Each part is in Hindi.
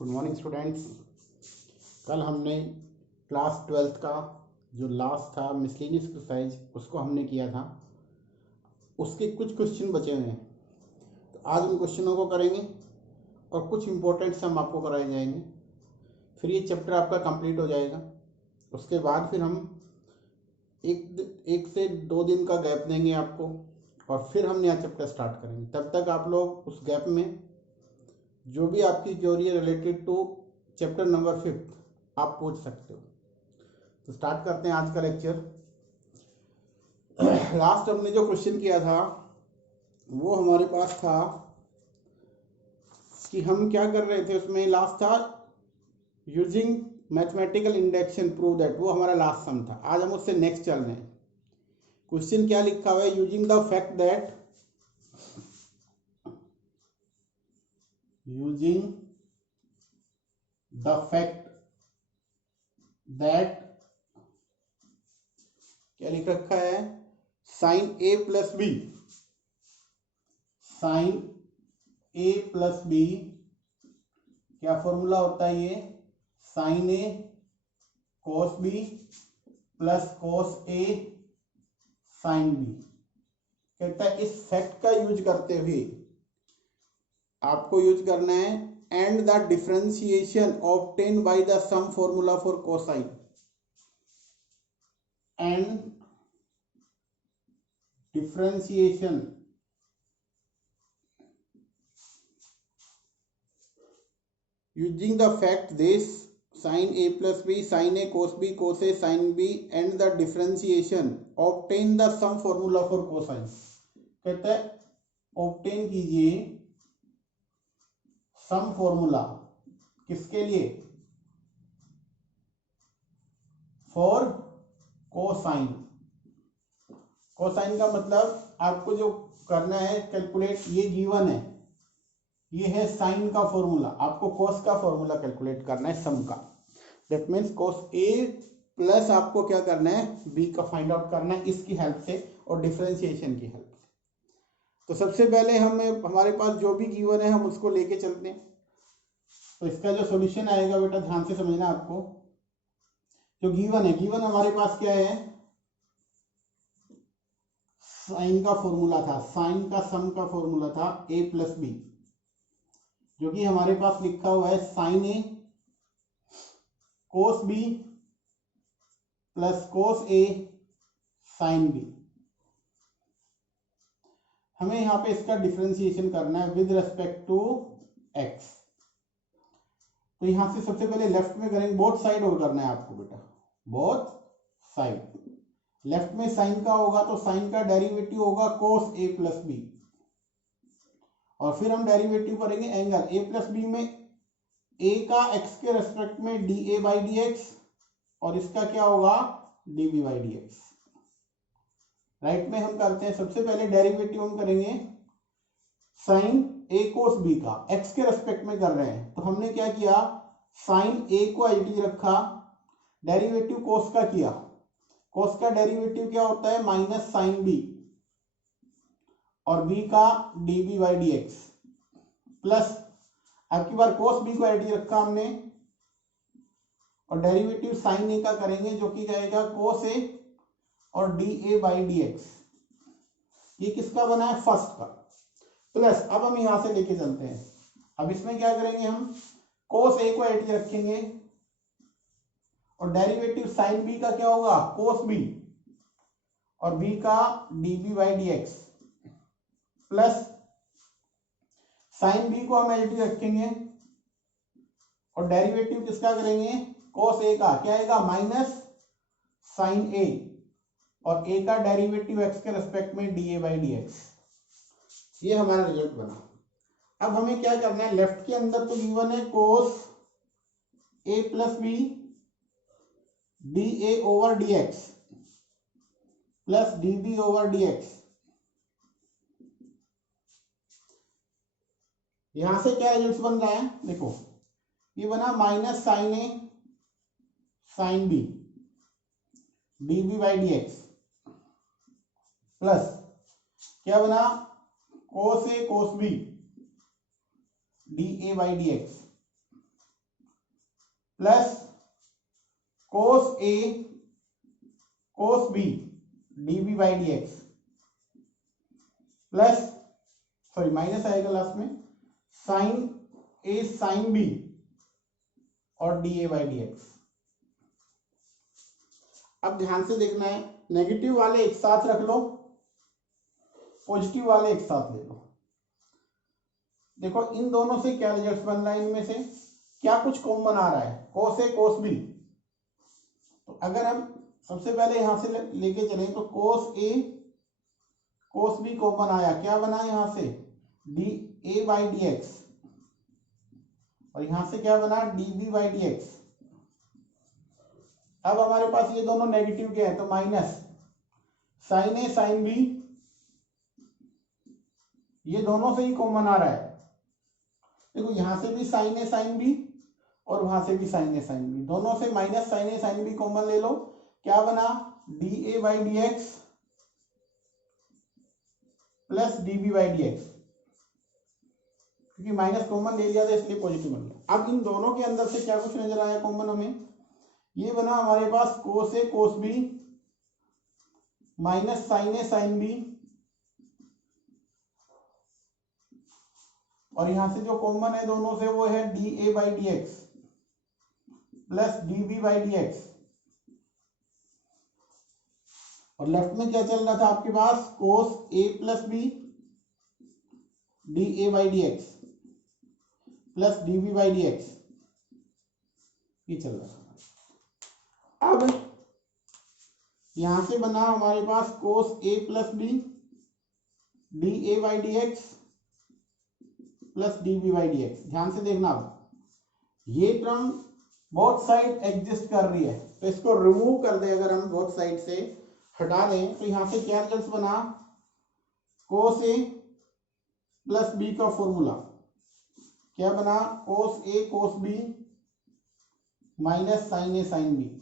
Good morning students. कल हमने क्लास 12th का जो लास्ट था मिसलेनियस एक्सरसाइज उसको हमने किया था। उसके कुछ क्वेश्चन बचे हुए हैं, तो आज उन क्वेश्चनों को करेंगे और कुछ इंपॉर्टेंट से हम आपको कराए जाएंगे। फिर ये चैप्टर आपका कंप्लीट हो जाएगा। उसके बाद फिर हम एक से 2 दिन का गैप देंगे आपको और फिर हम नया चैप्टर स्टार्ट करेंगे। तब तक आप लोग उस गैप में जो भी आपकी क्वेरी है रिलेटेड टू चैप्टर नंबर 5 आप पूछ सकते हो। तो स्टार्ट करते हैं आज का लेक्चर। लास्ट हमने जो क्वेश्चन किया था वो हमारे पास था कि हम क्या कर रहे थे। उसमें लास्ट था using mathematical induction prove that, वो हमारा लास्ट सम था। आज हम उससे नेक्स्ट चल रहे हैं। क्वेश्चन क्या लिखा हुआ है, यूजिंग द फैक्ट दैट क्या लिख रखा है, sine A plus B, sign A plus B क्या फॉर्मूला होता है, ये sign A cos B plus cos A sine B. कहता है इस फैक्ट का यूज करते हुए आपको यूज करना है and the differentiation obtain by the sum formula for cosine and differentiation using the fact this sin a plus b sin a cos b cos a sin b and the differentiation obtain the sum formula for cosine। कहता है obtain कीजिए सम फॉर्मूला किसके लिए, फॉर कोसाइन। कोसाइन का मतलब आपको जो करना है कैलकुलेट, ये गिवन है, ये है साइन का फॉर्मूला, आपको कोस का फॉर्मूला कैलकुलेट करना है सम का। That means cos A plus आपको क्या करना है, बी का फाइंड आउट करना है इसकी हेल्प से और डिफरेंशिएशन की हेल्प से। तो सबसे पहले हमारे पास जो भी गिवन है हम उसको लेके चलते हैं। तो इसका जो सॉल्यूशन आएगा बेटा ध्यान से समझना आपको। जो गिवन है, गिवन हमारे पास क्या है, साइन का फॉर्मूला था, साइन का सम का फॉर्मूला था ए प्लस बी, जो कि हमारे पास लिखा हुआ है sine A cos B plus cos A sine B. हमें यहां पे इसका डिफरेंशिएशन करना है विद रेस्पेक्ट टू एक्स। तो यहां से सबसे पहले लेफ्ट में करेंगे, बोथ साइड और करना है आपको बेटा, बोथ साइड। लेफ्ट में साइन का होगा तो साइन का डेरिवेटिव होगा कोस ए प्लस बी, और फिर हम डेरिवेटिव करेंगे एंगल ए प्लस बी में ए का एक्स के रेस्पेक्ट में d A by D x, और इसका क्या होगा d B by D x. Right में हम करते हैं, सबसे पहले डेरिवेटिव हम करेंगे साइन ए कोस बी का, एक्स के रेस्पेक्ट में कर रहे हैं। तो हमने क्या किया, साइन ए को एज इट इज रखा, डेरिवेटिव कोस का किया। कोस का डेरिवेटिव क्या होता है, माइनस साइन बी, और बी का d B by D x, plus अब की बार कोस बी को एज इट इज रखा हमने, और डेरिवेटिव साइन ए का करेंगे जो कि जाएगा कोस ए और D A by D X. ये किसका बना है, फर्स्ट का, प्लस अब हम यहां से लेके चलते हैं। अब इसमें क्या करेंगे, हम कोस ए को एट रखेंगे और डेरिवेटिव साइन बी का क्या होगा, कोस बी, और बी का d B by D x, plus sine b को हम एट रखेंगे और डेरिवेटिव किसका करेंगे, कोस ए का, क्या आएगा माइनस साइन ए, और ए का डेरिवेटिव एक्स के रेस्पेक्ट में d A by D X. ये हमारा रिजल्ट बना। अब हमें क्या करना है, लेफ्ट के अंदर तो गिवन है cos A plus B D A over D x plus D B over D X. यहां से क्या रिजल्ट बन रहा है, देखो ये बना minus sine A sine B D B by D x, plus क्या बना cos A cos B D A by D x, plus cos A cos B D B by D x plus, sorry minus आएगा लास्ट में, साइन ए साइन बी और D A by D x. अब ध्यान से देखना है, नेगेटिव वाले एक साथ रख लो, पॉजिटिव वाले एक साथ ले लो। देखो इन दोनों से क्या रिजल्ट बन रहा है, इनमें से क्या कुछ कॉमन आ रहा है, कोस ए कोस बी। तो अगर हम सबसे पहले यहां से लेके चले तो कोस ए कोस बी कॉमन आया, क्या बना यहां से d A by D x, और यहां से क्या बना d B by D x. अब हमारे पास ये दोनों नेगेटिव के हैं तो माइनस साइन ए साइन बी, ये दोनों से ही कॉमन आ रहा है। देखो यहां से भी साइन ए साइन बी और वहां से भी साइन ए साइन बी, दोनों से माइनस साइन ए साइन बी कॉमन ले लो, क्या बना d A by D x plus D B by D x, क्योंकि माइनस कॉमन ले लिया था इसलिए पॉजिटिव बन गया। अब इन दोनों के अंदर से क्या कुछ नजर आया कॉमन हमें, ये बना हमारे पास cos A cos B minus sine A sine B, और यहां से जो कॉमन है दोनों से वो है D A by D x plus D B by D x. और लेफ्ट में क्या चल रहा था आपके पास, cos A plus B D A by D x plus D B by D X, ये चल रहा था। अब यहां से बना हमारे पास cos A plus B D A by D x plus D B by D X. ध्यान से देखना, अब ये टर्म बोथ साइड एग्जिस्ट कर रही है तो इसको रिमूव कर दे, अगर हम बोथ साइड से हटा दें तो यहां से क्या रिजल्ट बना, कोस ए प्लस बी का फॉर्मूला क्या बना, cos A cos B minus sine A sine B.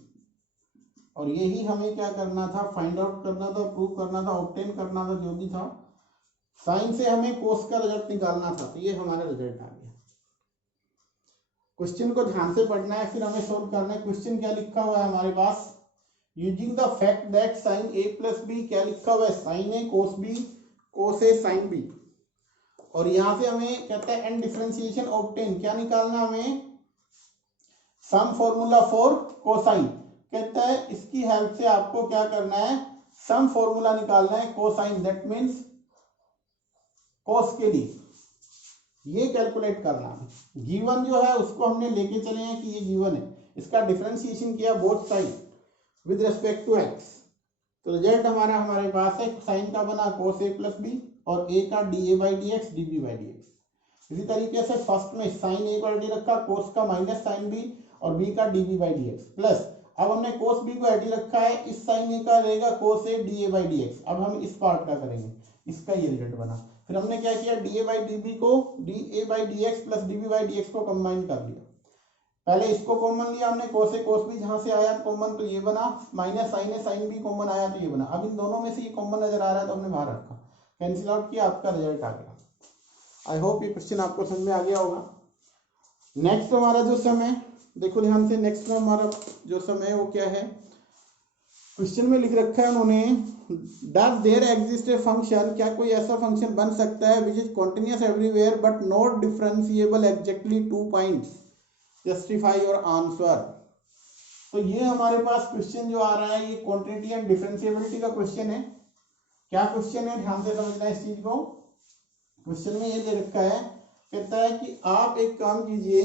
और यही हमें क्या करना था, फाइंड आउट करना था, प्रूव करना था, ऑब्टेन करना था, जो भी था। साइन से हमें कोस का रिजल्ट निकालना था, तो ये हमारा रिजल्ट आ गया। क्वेश्चन को ध्यान से पढ़ना है, फिर हमें सोल्व करना है। क्वेश्चन क्या लिखा हुआ है हमारे पास, using the fact that sine A plus B, क्या लिखा हुआ है, sine A cos B cos A sine B. और यहां से हमें कहता है एंड डिफरेंशिएशन ऑब्टेन, क्या निकालना हमें, सम फॉर्मूला फॉर कोसाइन। कहता है इसकी हेल्प से आपको क्या करना है, सम फॉर्मूला निकालना है कोसाइन, दैट मीन्स कोस के लिए, ये कैलकुलेट करना है। गिवन जो है उसको हमने लेके चले हैं कि ये गिवन है, इसका डिफरेंशिएशन किया both side with respect to x, तो रिजल्ट हमारे पास है साइन का बना कोस ए प्लस बी और ए का d A by D x d B by D x. इसी तरीके से फर्स्ट में साइन ए को एटी रखा, कोस का माइनस साइन बी और बी का d B by D x plus, अब हमने कोस बी को एटी रखा है, इस साइन ए का रहेगा cos A D A by D x. अब हम इस पार्ट का करेंगे, इसका ये रिजल्ट बना। फिर हमने क्या किया, D A by D B को D A by D x plus D B by D X को कंबाइन कर लिया। पहले इसको कॉमन लिया हमने, कोस ए कोस बी जहां से आया कॉमन तो ये बना, माइनस साइन ए साइन बी कॉमन आया तो ये बना। अब इन दोनों में से ये कॉमन नजर आ रहा है तो हमने बाहर रखा, कैंसिल आउट किया, आपका रिजल्ट आ गया। आई होप ये क्वेश्चन आपको समझ में आ गया होगा। नेक्स्ट हमारा जो सम है, देखो ध्यान से, नेक्स्ट में हमारा जो सम है वो क्या है, क्वेश्चन में लिख रखा है उन्होंने, does there exist a function, क्या कोई ऐसा फंक्शन बन सकता है which is continuous everywhere but not differentiable exactly 2 points, justify your answer. तो ये हमारे पास क्वेश्चन जो आ रहा है ये क्वांटिटी एंड डिफरेंशिएबिलिटी का क्वेश्चन है। क्या क्वेश्चन है, ध्यान से समझना है इस चीज को। क्वेश्चन में ये दे रखा है, कहता है कि आप एक काम कीजिए,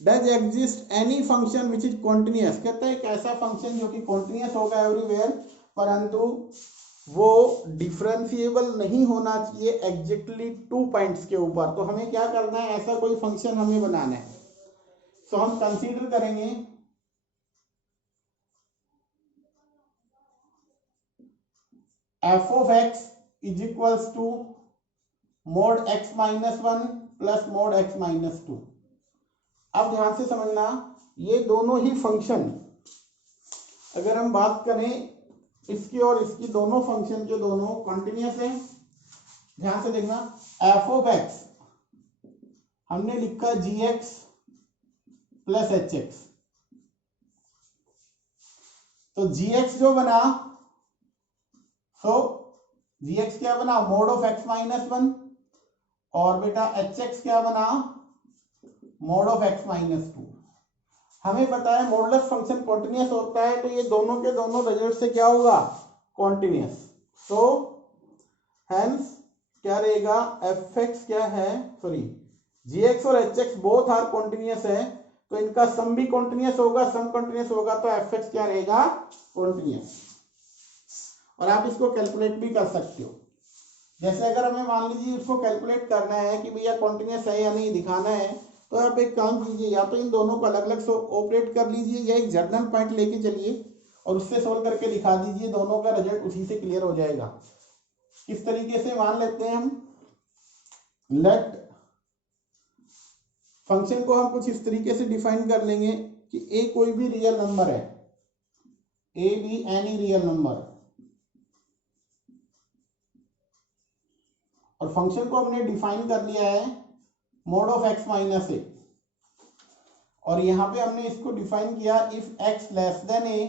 does exist any function which is continuous, कहता है एक ऐसा फंक्शन जो कि कॉन्टिन्यूअस होगा एवरीवेयर, परंतु वो डिफरेंशिएबल नहीं होना चाहिए एग्जैक्टली 2 पॉइंट्स के ऊपर। तो हमें क्या करना है, ऐसा कोई फंक्शन हमें बनाना है। तो हम कंसीडर करेंगे f of x is equals to mod x minus 1 plus mod x minus 2। अब ध्यान से समझना, ये दोनों ही फंक्शन, अगर हम बात करें इसकी और इसकी, दोनों फंक्शन जो दोनों कंटिन्यूअस है। ध्यान से देखना, एफ ऑफ एक्स हमने लिखा जी एक्स प्लस एच एक्स। तो जी एक्स जो बना, सो जी एक्स क्या बना, mode of X minus one, और बेटा एच एक्स क्या बना, mode of X minus two. हमें पता है मॉडुलस फंक्शन कॉन्टिन्यूअस होता है, तो ये दोनों के दोनों रिजल्ट से क्या होगा, कॉन्टिन्यूअस। सो हेंस क्या रहेगा, एफ एक्स क्या है, सॉरी जी एक्स और h x both are continuous है, तो इनका सम भी कॉन्टिन्यूअस होगा, सम कॉन्टिन्यूअस होगा तो एफ एक्स क्या रहेगा, कॉन्टिन्यूअस। और आप इसको कैलकुलेट भी कर सकते हो। जैसे अगर हमें मान लीजिए इसको कैलकुलेट करना है कि भैया कॉन्टिन्यूअस है या नहीं दिखाना है, तो आप एक काम कीजिए, या तो इन दोनों को अलग अलग ऑपरेट कर लीजिए, या एक जर्नल पॉइंट लेके चलिए और उससे सोल्व करके दिखा दीजिए, दोनों का रिजल्ट उसी से क्लियर हो जाएगा। किस तरीके से, मान लेते हैं हम, लेट फंक्शन को हम कुछ इस तरीके से डिफाइन कर लेंगे कि ए कोई भी रियल नंबर है, A B any real number, और फंक्शन को हमने डिफाइन कर लिया है mod of X minus A, और यहां पे हमने इसको डिफाइन किया if x less than A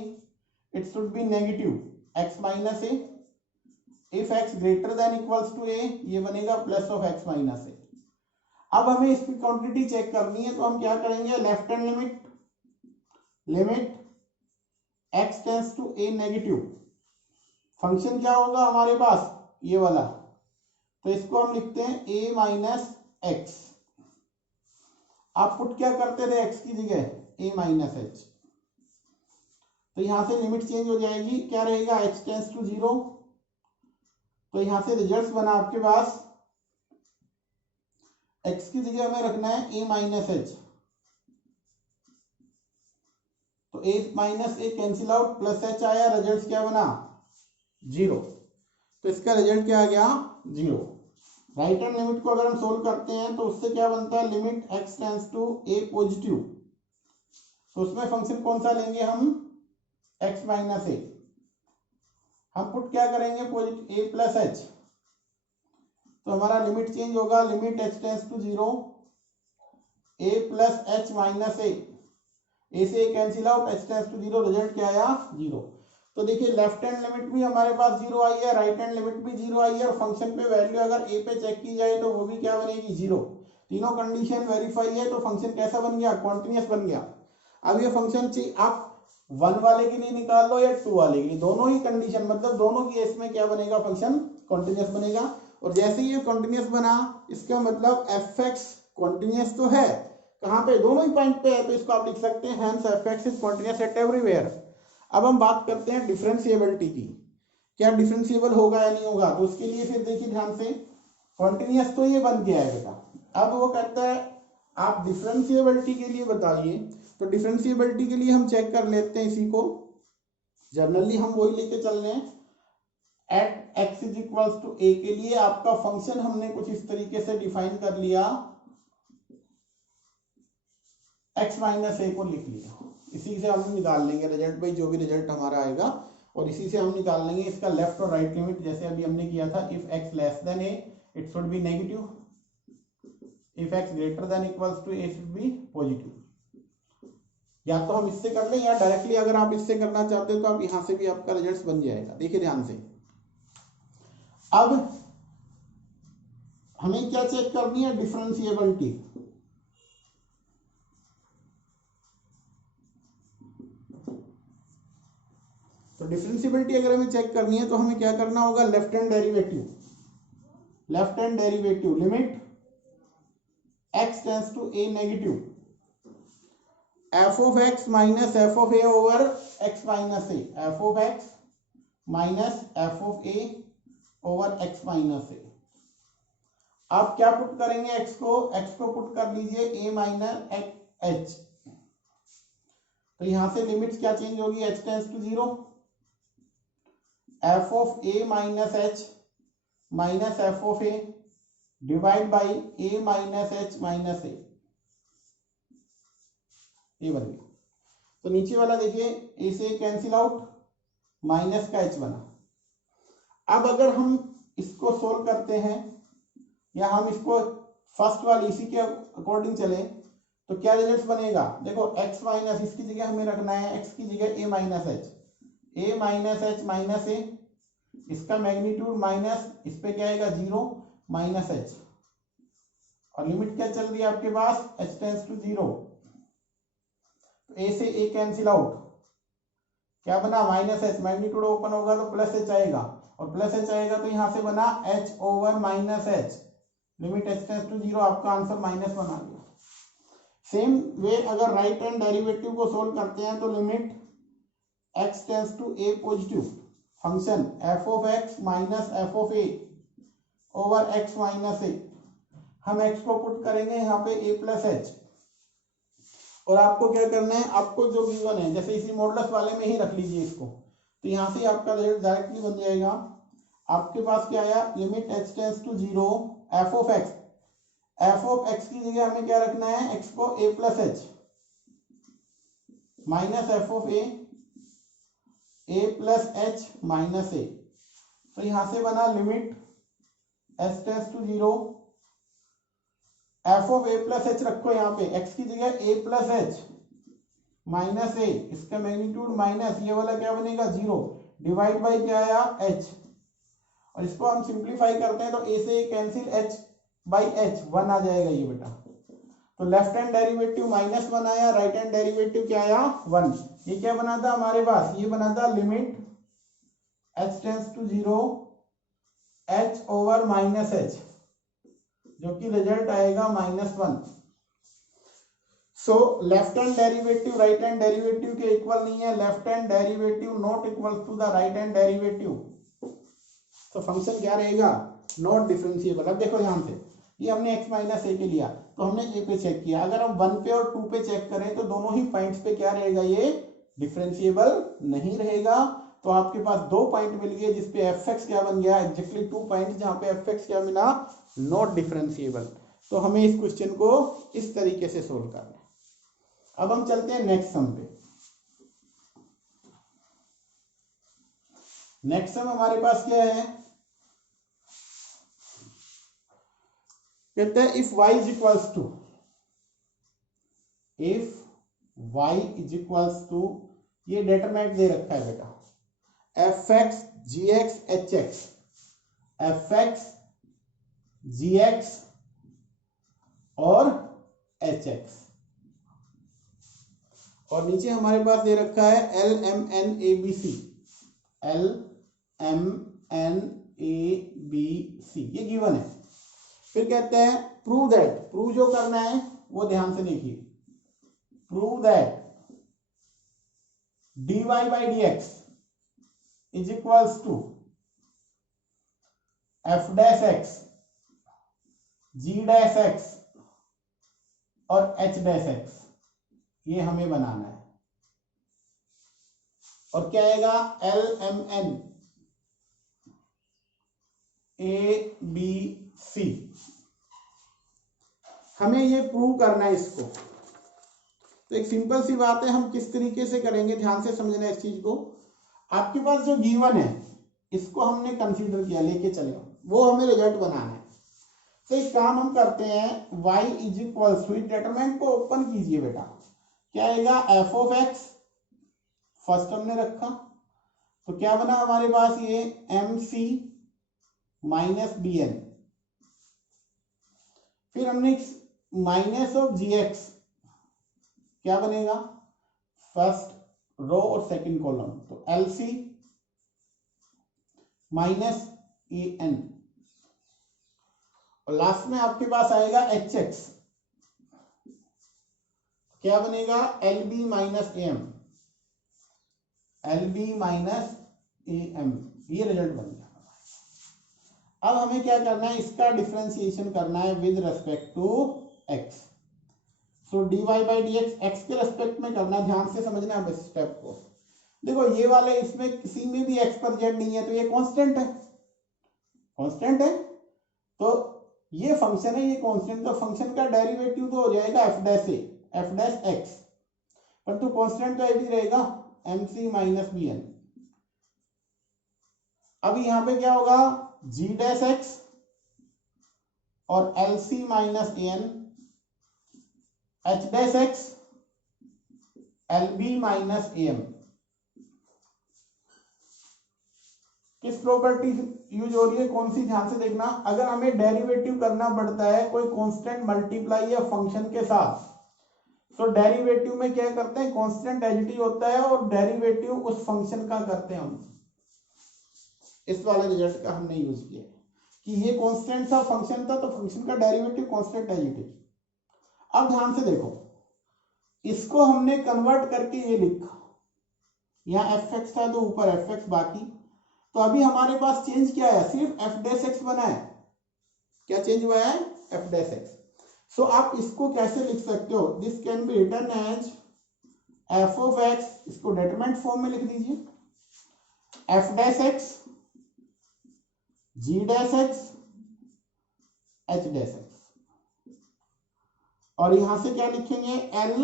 it should be negative X minus A, if x greater than equals to A ये बनेगा plus of X minus A. अब हमें इसकी क्वांटिटी चेक करनी है, तो हम क्या करेंगे, left hand limit, limit x tends to a negative, function क्या होगा हमारे पास, ये वाला, तो इसको हम लिखते हैं a माइनस एक्स। आप पुट क्या करते थे x की जगह a माइनस एच, तो यहां से लिमिट चेंज हो जाएगी, क्या रहेगा, x टेंस टू जीरो, तो यहां से रिजल्ट बना आपके पास x की जगह हमें रखना है a माइनस एच, तो a minus A cancel out, plus H आया, रिजल्ट क्या बना, जीरो, तो इसका रिजल्ट क्या आ गया, जीरो। राइट हैंड लिमिट को अगर हम सोल्व करते हैं तो उससे क्या बनता है, limit x tends to a positive, तो उसमें फंक्शन कौन सा लेंगे हम, x माइनस ए, हम पुट क्या करेंगे, पॉजिटिव a प्लस एच, तो हमारा लिमिट चेंज होगा, limit h tends to zero, a plus h minus a, a से cancel out, h tends to zero, result क्या आया, जीरो। तो देखिए लेफ्ट हैंड लिमिट भी हमारे पास जीरो आई है, राइट हैंड लिमिट भी जीरो आई है, और फंक्शन पे वैल्यू अगर a पे चेक की जाए तो वो भी क्या बनेगी, जीरो। तीनों कंडीशन वेरीफाई है, तो फंक्शन कैसा बन गया, कॉन्टिन्यूअस बन गया। अब ये फंक्शन चाहिए आप 1 वाले के लिए निकाल लो या 2 वाले के लिए, दोनों ही कंडीशन मतलब दोनों केस में क्या बनेगा, फंक्शन कॉन्टिन्यूअस बनेगा। और जैसे ये कॉन्टिन्यूअस बना, इसका मतलब एफ एक्स कॉन्टिन्यूअस तो है, कहाँ पे, दोनों ही पॉइंट पे है, तो इसको आप लिख सकते हैं hence F x is continuous eight everywhere. अब हम बात करते हैं डिफरेंशिएबिलिटी की, क्या डिफरेंशिएबल होगा या नहीं होगा, तो उसके लिए फिर देखिए ध्यान से, कॉन्टिन्यूअस तो ये बन गया है बेटा। अब वो कहता है आप डिफरेंशिएबिलिटी के लिए बताइए, तो डिफरेंशिएबिलिटी के लिए हम चेक कर लेते हैं इसी को, जनरली हम वही लेके चल रहे हैं, at X is equals to A के लिए आपका फंक्शन हमने कुछ इस तरीके से डिफाइन कर लिया, एक्स माइनस ए को लिख लिया, इसी से हम निकाल लेंगे रिजल्ट भाई, जो भी रिजल्ट हमारा आएगा, और इसी से हम निकाल लेंगे इसका लेफ्ट और राइट लिमिट, जैसे अभी हमने किया था, if x less than A it should be negative, if x greater than equals to a should be positive. या तो हम इससे कर लें, या डायरेक्टली अगर आप इससे करना चाहते हो तो आप यहां से भी आपका रिजल्ट बन जाएगा। देखिए ध्यान से, अब हमें क्या चेक करनी है, डिफरेंशिएबिलिटी। तो डिफरेंशिएबिलिटी अगर हमें चेक करनी है तो हमें क्या करना होगा, left hand derivative, left hand derivative, limit x tends to a negative, f of x minus f of a over x minus a, f of x minus f of a over x minus a। आप क्या पुट करेंगे, x को पुट कर लीजिए a माइनस h, तो यहां से लिमिट क्या चेंज होगी, h tends to zero, f of a minus h minus f of a divide by a minus h minus a, ये बन गया। तो नीचे वाला देखिए a से कैंसिल आउट, माइनस का h बना। अब अगर हम इसको सोल्व करते हैं, या हम इसको फर्स्ट वाली इसी के अकॉर्डिंग चले, तो क्या रिजल्ट बनेगा, देखो x माइनस, इसकी जगह हमें रखना है x की जगह a minus h minus a, इसका मैग्नीट्यूड माइनस, इस पे क्या आएगा 0 माइनस h, और लिमिट क्या चल रही है आपके पास h टेंड्स टू 0, तो a से a कैंसिल आउट, क्या बना माइनस h, मैग्नीट्यूड ओपन होगा तो प्लस h आएगा, और प्लस h आएगा तो यहां से बना h over minus h, limit h tends to 0, आपका आंसर माइनस बना गया। सेम वे अगर राइट हैंड डेरिवेटिव को सोल्व करते हैं तो limit x tends to a positive, function f of x minus f of a over x minus a, हम x को पुट करेंगे यहाँ पे a प्लस h, और आपको क्या करना है, आपको जो गिवन है जैसे इसी मॉडुलस वाले में ही रख लीजिए इसको, तो यहाँ से आपका रिजल्ट डायरेक्टली बन जाएगा। आपके पास क्या आया, limit h tends to 0 f of x की जगह हमें क्या रखना है, x को a plus h minus f of a plus h minus a, तो यहां से बना limit h tends to 0 f of a plus h रखो यहाँ पे, x की जगह a plus h minus a, इसका मैग्नीट्यूड माइनस, ये वाला क्या बनेगा 0, डिवाइड बाई क्या आया h, और इसको हम सिंप्लीफाई करते हैं तो a से a cancel, h by h 1 आ जाएगा ये बेटा, तो लेफ्ट हैंड डेरिवेटिव -1 आया, राइट हैंड डेरिवेटिव क्या आया 1, ये क्या बना था हमारे पास, ये बना था limit h tends to 0 h over minus h, जो कि रिजल्ट आएगा -1। So left hand derivative right hand derivative के इक्वल नहीं है, left hand derivative not equal to the right hand derivative, तो फंक्शन क्या रहेगा, नॉट डिफरेंशिएबल। अब देखो ध्यान से, ये हमने x माइनस ए के लिया, तो हमने a पे चेक किया, अगर हम 1 पे और 2 पे चेक करें तो दोनों ही पॉइंट्स पे क्या रहेगा, ये डिफरेंशिएबल नहीं रहेगा। तो आपके पास 2 पॉइंट मिल गए जिसपे fx क्या बन गया, एग्जैक्टली 2 पॉइंट जहां पे fx क्या मिला, नॉट डिफरेंशिएबल। तो हमें इस क्वेश्चन को इस तरीके से सोल्व करना है। अब हम चलते हैं नेक्स्ट सम पे। नेक्स्ट सम हमारे पास क्या है, कहते हैं if y is equals to, if y is equals to, ये डेटरमिनेंट दे रखा है बेटा, fx gx hx, fx gx और hx, और नीचे हमारे पास दे रखा है l M N A B c, l M N A B C, ये गिवन है। फिर कहते हैं प्रूव दैट, प्रूव जो करना है वो ध्यान से देखिए, prove that dy by D x is equals to f dash x g dash x और h डैश x, ये हमें बनाना है। और क्या आएगा, l M N A B c, हमें ये प्रूव करना है इसको। तो एक सिंपल सी बात है, हम किस तरीके से करेंगे, ध्यान से समझना है इस चीज को। आपके पास जो गिवन है इसको हमने कंसीडर किया, लेके चले, वो हमें रिजल्ट बनाना है। तो एक काम हम करते हैं, y is equal to, determinant को ओपन कीजिए बेटा, क्या आएगा f ऑफ x, फर्स्ट हमने रखा, तो क्या बना हमारे पास, ये m c minus b n, फिर हमने माइनस ऑफ जी एक्स, क्या बनेगा, फर्स्ट रो और सेकंड कॉलम, तो l c minus a n, और लास्ट में आपके पास आएगा एच एक्स, क्या बनेगा, l b minus a m, l b minus a m, ये रिजल्ट बन गया। अब हमें क्या करना है, इसका डिफरेंशिएशन करना है with respect to x। So dy by D x x के रेस्पेक्ट में करना, ध्यान से समझना है इस स्टेप को। देखो ये वाले, इसमें किसी में भी x पर z नहीं है, तो ये कांस्टेंट है, कांस्टेंट है, तो ये फंक्शन है, ये कांस्टेंट, तो फंक्शन का डेरिवेटिव तो हो जाएगा f डैश ए, f डैश x, परंतु कांस्टेंट तो एक ही रहेगा, mc माइनस बी एन। अब यहाँ पे क्या होगा, g डैश x और l c minus a n, h dash x l b minus a m. किस प्रॉपर्टी यूज हो रही है, कौन सी, ध्यान से देखना। अगर हमें डेरिवेटिव करना पड़ता है कोई कांस्टेंट मल्टीप्लाई या फंक्शन के साथ, तो डेरिवेटिव में क्या करते हैं, कांस्टेंट एच डी होता है और डेरिवेटिव उस फंक्शन का करते हैं हम। इस वाले रिजल्ट का हमने यूज किया कि ये कांस्टेंट था, फंक्शन था, तो फंक्शन का डेरिवेटिव कांस्टेंट एच डी। अब ध्यान से देखो, इसको हमने कन्वर्ट करके ये लिखा, यहाँ एफ एक्स था तो ऊपर एफ एक्स बाकी। तो अभी हमारे पास चेंज क्या है, सिर्फ एफ डैश एक्स बना है। क्या चेंज हुआ है, एफ डैश एक्स। सो आप इसको कैसे लिख सकते हो, this can be written as F of X, इसको डेटरमिनेंट फॉर्म में लिख दीजिए, F dash X G dash X H dash X. और यहां से क्या लिखेंगे, L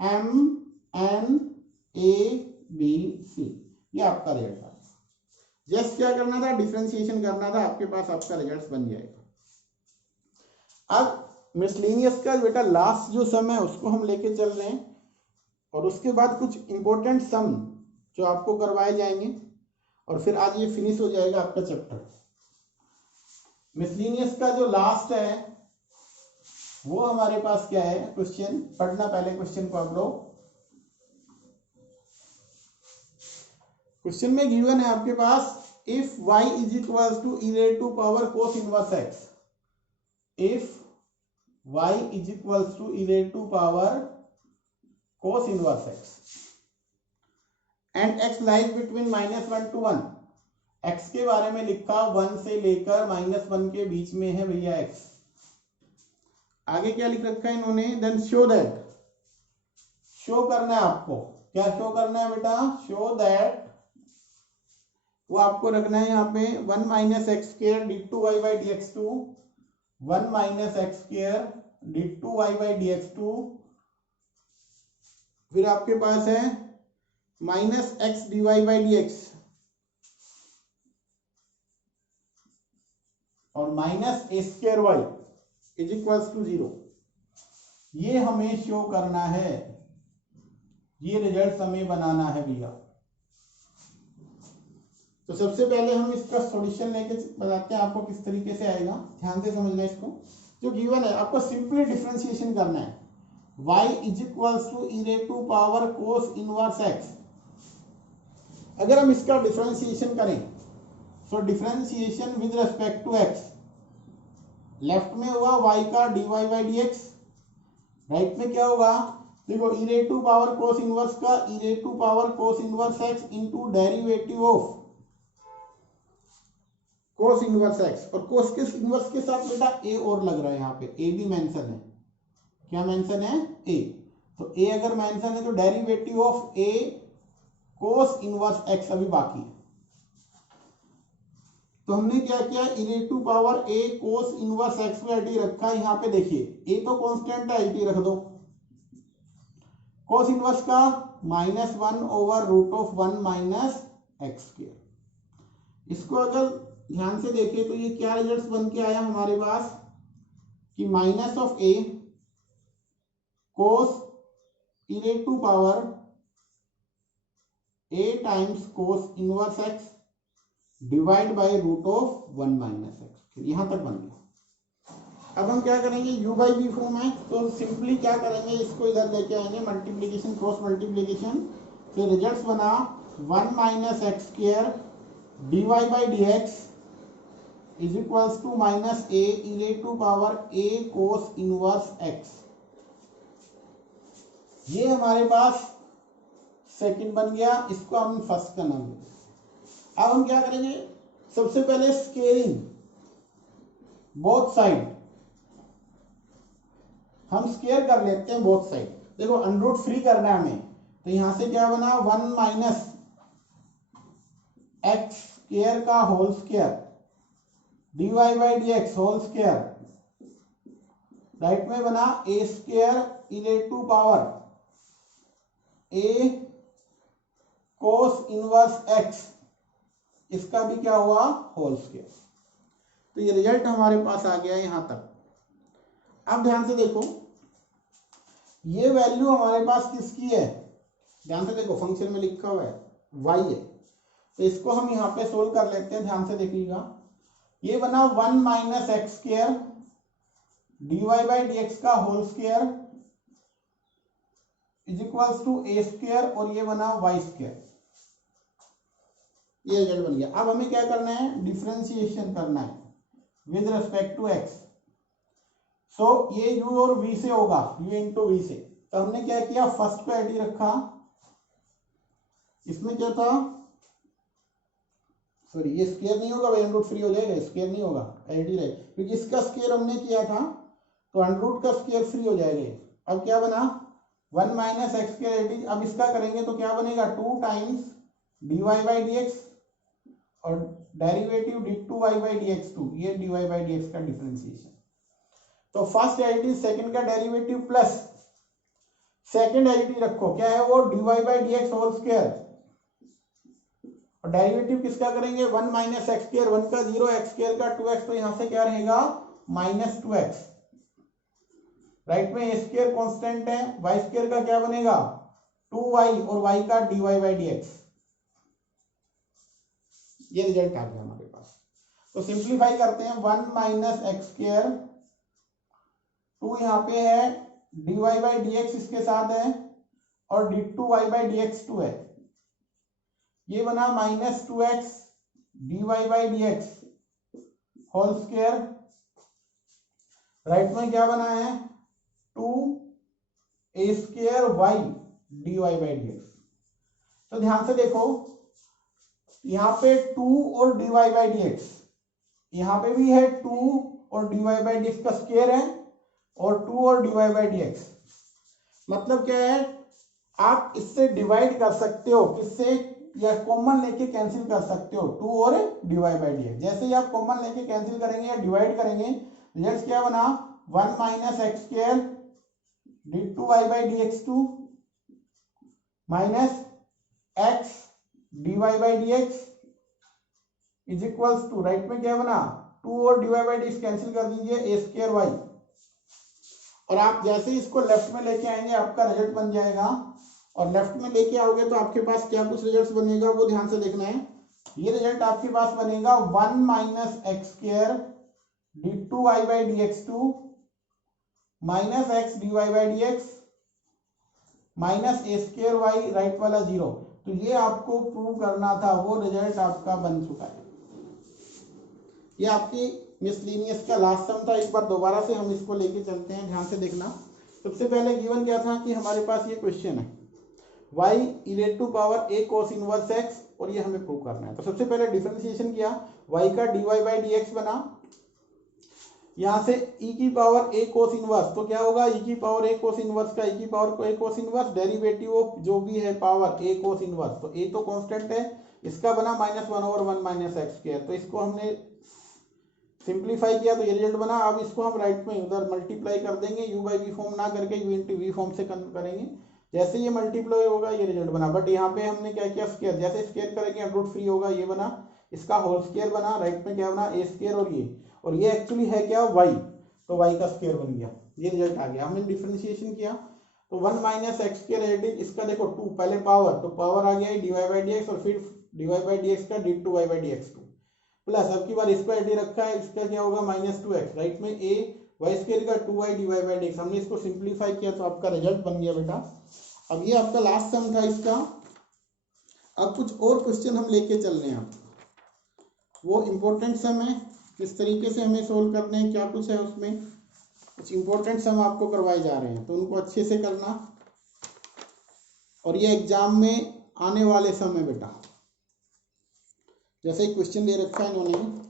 M N A B C. ये आपका रिजल्ट था। जस्ट क्या करना था, डिफरेंशिएशन करना था, आपके पास आपका रिजल्ट बन जाएगा। अब मिसलेनियस का बेटा लास्ट जो सम है उसको हम लेके चल रहे हैं, और उसके बाद कुछ इंपॉर्टेंट सम जो आपको करवाए जाएंगे, और फिर आज ये फिनिश हो जाएगा आपका चैप्टर। मिसलेनियस का जो लास्ट है वो हमारे पास क्या है, क्वेश्चन पढ़ना, पहले क्वेश्चन को आप लोग। क्वेश्चन में गिवन है आपके पास, if y is equal to e raised to power cos inverse x, if y is equal to e raised to power cos inverse x and x lies between -1 to 1, x के बारे में लिखा 1 से लेकर -1 के बीच में है भैया x। आगे क्या लिख रखा है इन्होंने, देन शो दैट, शो करना है आपको, क्या शो करना है बेटा, शो दैट, वो आपको रखना है यहाँ पे 1 minus x square D two Y by D X two, 1 minus x square D two Y by D X two, फिर आपके पास है minus X D Y by D x, और minus A square Y is equals to 0। ये हमें शो करना है, ये रिजल्ट हमें बनाना है भैया। तो सबसे पहले हम इसका सॉल्यूशन लेके बताते हैं आपको किस तरीके से आएगा, ध्यान से समझना इसको। जो गिवन है आपको सिंपली डिफरेंशिएशन करना है, y is equals to e raised to power cos inverse x। अगर हम इसका डिफरेंशिएशन करें, so differentiation with respect to x, left में हुआ y का dy बाई dx, राइट में क्या होगा, देखो e raised to power cos inverse का e raised to power cos inverse x into derivative of cos inverse x, और cos के इनवर्स के साथ बेटा a और लग रहा है, यहाँ पे a भी मेंशन है। क्या मेंशन है, a। तो a अगर मेंशन है तो derivative of a cos inverse x अभी बाकी है। तो हमने क्या किया, e raised to power a cos inverse x में id रखा है। यहाँ पे देखिए a तो कांस्टेंट है, id रख दो। cos इनवर्स का -1 over root of 1 minus x square. इसको अगर ध्यान से देखें तो ये क्या रिजल्ट बन के आया हमारे पास, कि minus of a cos e raised to power a times cos inverse x divide by root of 1 minus x. यहां तक बन गया। अब हम क्या करेंगे, u बाई बी फॉर्म है, तो सिंपली क्या करेंगे, इसको इधर लेके आएंगे, मल्टीप्लीकेशन क्रॉस मल्टीप्लीकेशन, फिर रिजल्ट बना 1 minus x square D Y by D x is equals to minus a e raise to power a cos inverse x। ये हमारे पास सेकंड बन गया, इसको हम फर्स्ट का नाम देंगे। अब हम क्या करेंगे, सबसे पहले स्केयरिंग बोथ साइड, हम स्केयर कर लेते हैं बोथ साइड। देखो अनरूट फ्री करना है हमें, तो यहां से क्या बना 1 माइनस एक्स स्क्वायर का whole square D Y by D x whole square, right में बना A square E raise to power A cos inverse X, इसका भी क्या हुआ, होल स्क्वायर। तो ये रिजल्ट हमारे पास आ गया यहां तक। अब ध्यान से देखो, ये वैल्यू हमारे पास किसकी है, ध्यान से देखो फंक्शन में लिखा हुआ है y है, तो इसको हम यहाँ पे सोल्व कर लेते हैं, ध्यान से देखिएगा। ये बना 1 minus X square dy by D X का whole square is equals to A square, और ये बना वाई स्क्वायर। ये रिजल्ट बन गया। अब हमें क्या करना है, डिफरेंशिएशन करना है विद रिस्पेक्ट टू एक्स। सो ये u और v से होगा, u इंटू वी से। तो हमने क्या किया, फर्स्ट को एडी रखा, इसमें क्या था, सॉरी ये स्क्वायर नहीं होगा भाई, अंडर फ्री हो जाएगा, स्क्वायर नहीं होगा, एडी रहे, क्योंकि इसका स्क्वायर हमने किया था तो अंडर का स्क्वायर फ्री हो जाएगा। अब क्या बना 1 माइनस एक्स स्क्वायर एडी। अब इसका करेंगे तो क्या बनेगा, 2 times dy by D x और derivative d2y by D x 2, ये dy बाई डी एक्स का डिफरेंशिएशन। तो फर्स्ट एडिटी सेकंड का डेरिवेटिव प्लस सेकंड एडिटी रखो, क्या है वो, dy by D x whole square, और डेरिवेटिव किसका करेंगे, 1 माइनस एक्स स्क्वायर, 1 का 0, एक्स स्क्वायर का 2x, तो यहां से क्या रहेगा माइनस 2x। राइट में ए स्क्वायर कांस्टेंट है, वाई स्क्वायर का क्या बनेगा 2y, और y का dy बाई डी एक्स। ये रिजल्ट आ गया हमारे पास। तो सिंप्लीफाई करते हैं, 1 माइनस एक्स स्क्वायर, 2 यहाँ पे है, dy बाई डी एक्स इसके साथ है, और d2y बाई डी एक्स 2 है, ये बना minus 2x dy by D x whole square. Right में क्या बना है 2 a square y dy by D x. तो ध्यान से देखो, यहाँ पे 2 और dy बाई डी एक्स, यहाँ पे भी है 2 और dy बाई डी एक्स का स्क्वायर है, और 2 और dy बाई डी एक्स, मतलब क्या है, आप इससे डिवाइड कर सकते हो, किससे, या कॉमन लेके कैंसिल कर सकते हो 2 और dy बाई डी एक्स। जैसे ही आप कॉमन लेके कैंसिल करेंगे या डिवाइड करेंगे, रिजल्ट क्या बना 1 minus x square d2y by D x 2 minus x dy by D x is equals to, right में क्या बना 2 और dy by D x cancel कर दीजिए, a स्क्वायर y, और आप जैसे ही इसको लेफ्ट में लेके आएंगे आपका रिजल्ट बन जाएगा। और लेफ्ट में लेके आओगे तो आपके पास क्या कुछ रिजल्ट बनेगा वो ध्यान से देखना है। ये रिजल्ट आपके पास बनेगा 1 minus x square d2y by D x 2 minus x dy by D x minus A square y, right वाला 0। तो ये आपको प्रूव करना था, वो रिजल्ट आपका बन चुका है। ये आपकी मिसलिनियस का लास्ट सम था। एक बार दोबारा से हम इसको लेके चलते हैं, ध्यान से देखना। सबसे पहले गिवन क्या था कि हमारे पास ये क्वेश्चन है y e to power a cos inverse x, और ये हमें प्रूव करना है। तो सबसे पहले डिफरेंशिएशन किया, y का dy बाई डी एक्स बना, यहां से e की पावर a cos इनवर्स, तो क्या होगा e की पावर a cos इनवर्स का e की पावर को a cos inverse, derivative of जो भी है पावर a cos इनवर्स, तो a तो कांस्टेंट है, इसका बना -1/1 माइनस एक्स स्क्वायर। तो इसको हमने सिंप्लीफाई किया तो ये रिजल्ट बना। अब इसको हम राइट में उधर मल्टीप्लाई कर देंगे, u बाई वी फॉर्म ना करके u इंटू वी फॉर्म से करेंगे। जैसे ये मल्टीप्लाई होगा ये रिजल्ट बना, बट यहाँ पे हमने क्या किया, स्क्वायर, जैसे स्क्वायर करेंगे रूट फ्री होगा, ये बना, इसका होल स्क्वायर बना, राइट में क्या बना ए स्क्वायर, और ये एक्चुअली है क्या y, तो y का स्क्वायर बन गया। ये रिजल्ट आ गया। हमने डिफरेंशिएशन किया तो 1 माइनस एक्स स्क्वायर एडिट, इसका देखो 2 पहले पावर, तो पावर आ गया dy बाई डी एक्स, और फिर dy बाई डी एक्स का d2y by D x 2 plus, अब की बार इसको एडी रखा है, इसका क्या होगा -2x, राइट में a वाई स्क्वायर का 2y dy by D x. हमने इसको सिंप्लीफाई किया तो आपका रिजल्ट बन गया बेटा। अब ये आपका लास्ट सम था इसका। अब कुछ और क्वेश्चन हम लेके चल रहे हैं, आप वो इम्पोर्टेंट सम है, किस तरीके से हमें सोल्व करने हैं, क्या कुछ है उसमें, कुछ इम्पोर्टेंट सम आपको करवाए जा रहे हैं, तो उनको अच्छे से करना। और ये एग्जाम में आने वाले सम है बेटा, जैसे क्वेश्चन दे रखा है इन्होंने,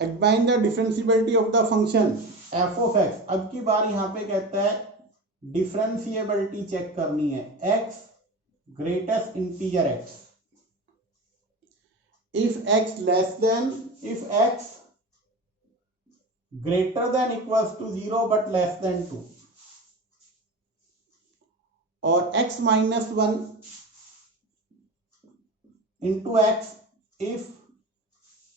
explain the differentiability of the function f of x। अब की बार यहाँ पे कहता है डिफरेंशिएबिलिटी चेक करनी है, x greatest integer x, if x greater than equals to 0 but less than 2, और x minus 1 into x if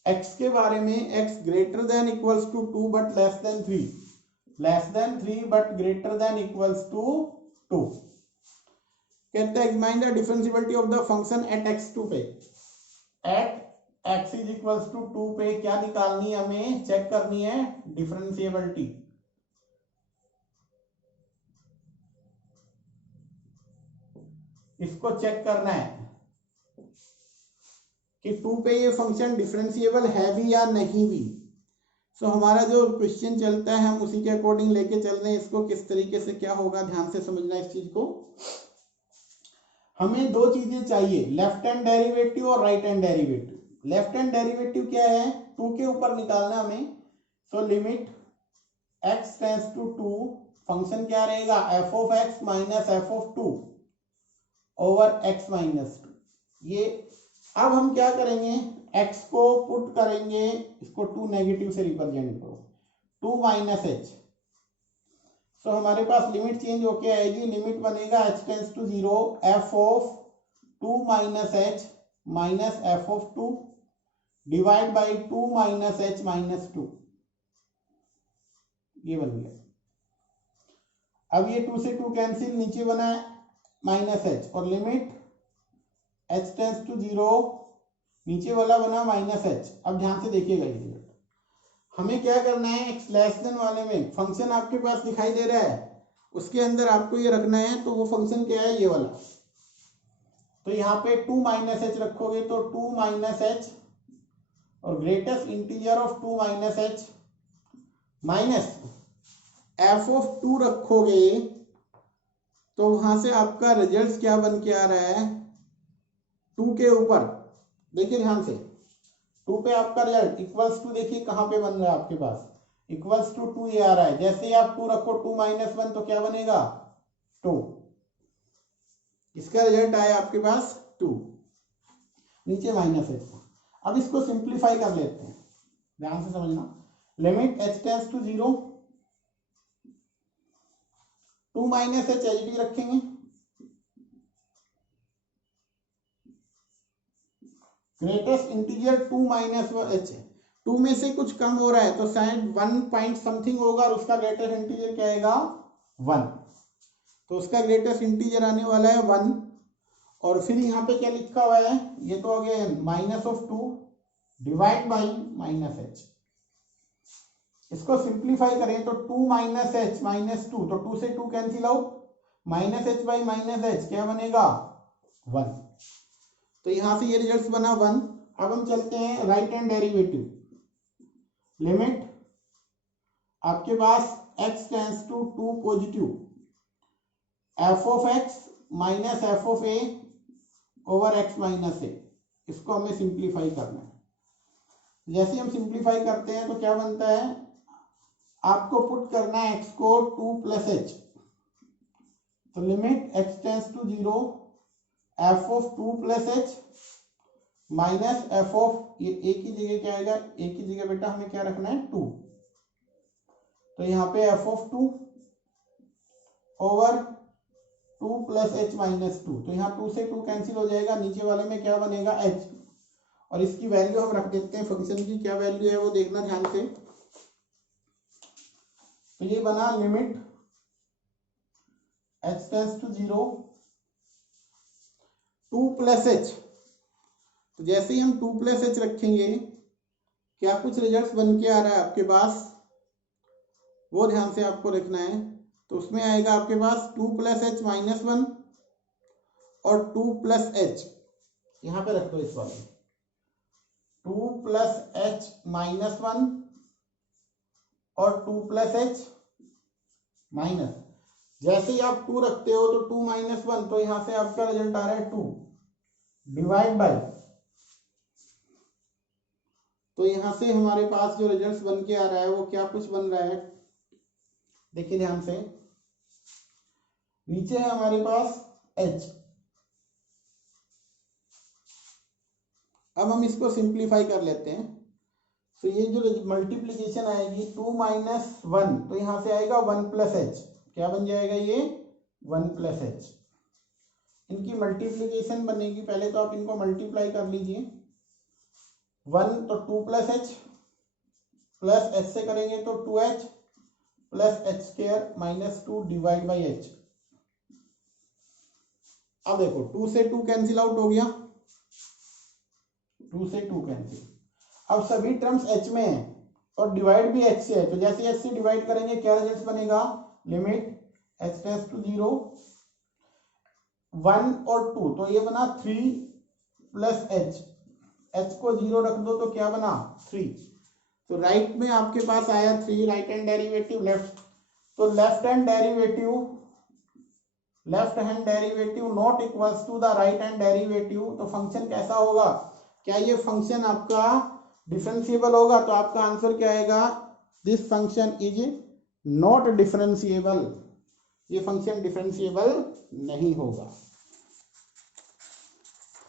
x के बारे में x greater than equals to 2 but less than 3 but greater than equals to 2। कहते हैं examine the differentiability of the function at x2 पे, at x is equals to 2 पे क्या निकालनी है, हमें चेक करनी है डिफरेंशिएबिलिटी। इसको चेक करना है कि 2 पे ये फंक्शन डिफरेंशिएबल है भी या नहीं भी। सो हमारा जो क्वेश्चन चलता है हम उसी के अकॉर्डिंग लेके चल रहे हैं। इसको किस तरीके से क्या होगा ध्यान से समझना इस चीज को। हमें दो चीजें चाहिए, लेफ्ट हैंड डेरिवेटिव और right hand derivative. Left hand derivative क्या है, 2 के ऊपर निकालना हमें। So limit x tends to 2, function क्या रहेगा f of x minus f of 2 over x minus 2। ये अब हम क्या करेंगे, x को पुट करेंगे, इसको 2 नेगेटिव से रिप्रेजेंट करो, 2 माइनस एच। सो हमारे पास लिमिट चेंज होके आएगी, लिमिट बनेगा h tends to 0 f of 2 minus h minus f of 2 divide by 2 minus h minus 2। ये बन गया। अब ये 2 से 2 कैंसिल, नीचे बना है माइनस एच और लिमिट h टेंड्स टू 0, नीचे वाला बना माइनस एच। अब ध्यान से देखिएगा ये रिजल्ट। हमें क्या करना है, x लेस देन वाले में फंक्शन आपके पास दिखाई दे रहा है, उसके अंदर आपको ये रखना है। तो वो फंक्शन क्या है, ये वाला। तो यहाँ पे 2 माइनस एच रखोगे तो 2 माइनस एच और greatest integer of 2 minus h minus f of 2 रखोगे तो वहां से आपका रिजल्ट क्या बन के आ रहा है, 2 के ऊपर देखिए ध्यान से, 2 पे आपका रिजल्ट इक्वल्स टू, देखिए कहां पे बन रहा है आपके पास, इक्वल्स टू 2 ये आ रहा है। जैसे ही आप 2 रखो 2 माइनस 1 तो क्या बनेगा 2। इसका रिजल्ट आया आपके पास 2, नीचे माइनस है। अब इसको सिंप्लीफाई कर लेते हैं, ध्यान से समझना। Limit h tends to 0, 2 minus h h भी रखेंगे, ग्रेटेस्ट इंटीजर 2 माइनस एच है, 2 में से कुछ कम हो रहा है तो शायद 1 पॉइंट समथिंग होगा और उसका ग्रेटेस्ट इंटीजर क्या आएगा 1। तो उसका ग्रेटेस्ट इंटीजर आने वाला है 1। और फिर यहाँ पे क्या लिखा हुआ है, ये तो आ गया minus of 2 divide by minus H. इसको सिंप्लीफाई करें तो 2 माइनस एच माइनस 2, तो 2 से 2 cancel out, minus H by minus H क्या बनेगा 1। तो यहां से ये रिजल्ट बना 1। अब हम चलते हैं राइट हैंड डेरिवेटिव। लिमिट आपके पास x tends to 2 positive, f of x minus f of a over x minus a। इसको हमें सिंप्लीफाई करना है। जैसे हम सिंप्लीफाई करते हैं तो क्या बनता है, आपको पुट करना है x को 2 प्लस एच। तो limit x tends to 0 f of 2 plus h minus f of, ये एक ही जगह क्या आएगा, एक ही जगह बेटा हमें क्या रखना है 2। तो यहाँ पे f of 2 over 2 plus h minus 2। तो यहाँ 2 से 2 कैंसिल हो जाएगा, नीचे वाले में क्या बनेगा h। और इसकी वैल्यू हम रख देते हैं, फंक्शन की क्या वैल्यू है वो देखना ध्यान से। तो ये बना limit h tends to 0 2 plus h. तो जैसे ही हम 2 प्लस एच रखेंगे क्या कुछ रिजल्ट बन के आ रहा है आपके पास, वो ध्यान से आपको रखना है। तो उसमें आएगा आपके पास 2 प्लस एच माइनस 1 और 2 प्लस एच, यहां पे रख दो इस वाले 2 प्लस एच माइनस 1 और 2 प्लस एच माइनस। जैसे ही आप 2 रखते हो तो 2 माइनस 1, तो यहां से आपका रिजल्ट आ रहा है 2 डिवाइड बाई, तो यहां से हमारे पास जो रिजल्ट बन के आ रहा है वो क्या कुछ बन रहा है, देखिए ध्यान से। नीचे है हमारे पास h। अब हम इसको सिंप्लीफाई कर लेते हैं। तो ये जो मल्टीप्लीकेशन आएगी 2 माइनस 1, तो यहां से आएगा 1 प्लस एच, क्या बन जाएगा ये 1 प्लस एच। इनकी मल्टीप्लीकेशन बनेगी। पहले तो आप इनको मल्टीप्लाई कर लीजिए। 1 तो 2 प्लस एच, प्लस एच से करेंगे तो 2h plus H square minus 2 divide by H. अब देखो 2 से 2 कैंसिल आउट हो गया, 2 से 2 कैंसिल। अब सभी टर्म्स एच में है और डिवाइड भी एच से है, तो जैसे एच से डिवाइड करेंगे क्या रिजल्ट बनेगा, लिमिट एच टेंड्स टू 0 1 और 2, तो ये बना 3 प्लस एच, एच को 0 रख दो तो क्या बना 3। तो राइट में आपके पास आया 3, राइट हैंड डेरिवेटिव लेफ्ट, तो left hand derivative not equals to the right hand derivative. तो फंक्शन कैसा होगा, क्या ये फंक्शन आपका डिफरेंशिएबल होगा, तो आपका आंसर क्या आएगा, this function is not differentiable, ये फंक्शन डिफरेंशिएबल नहीं होगा।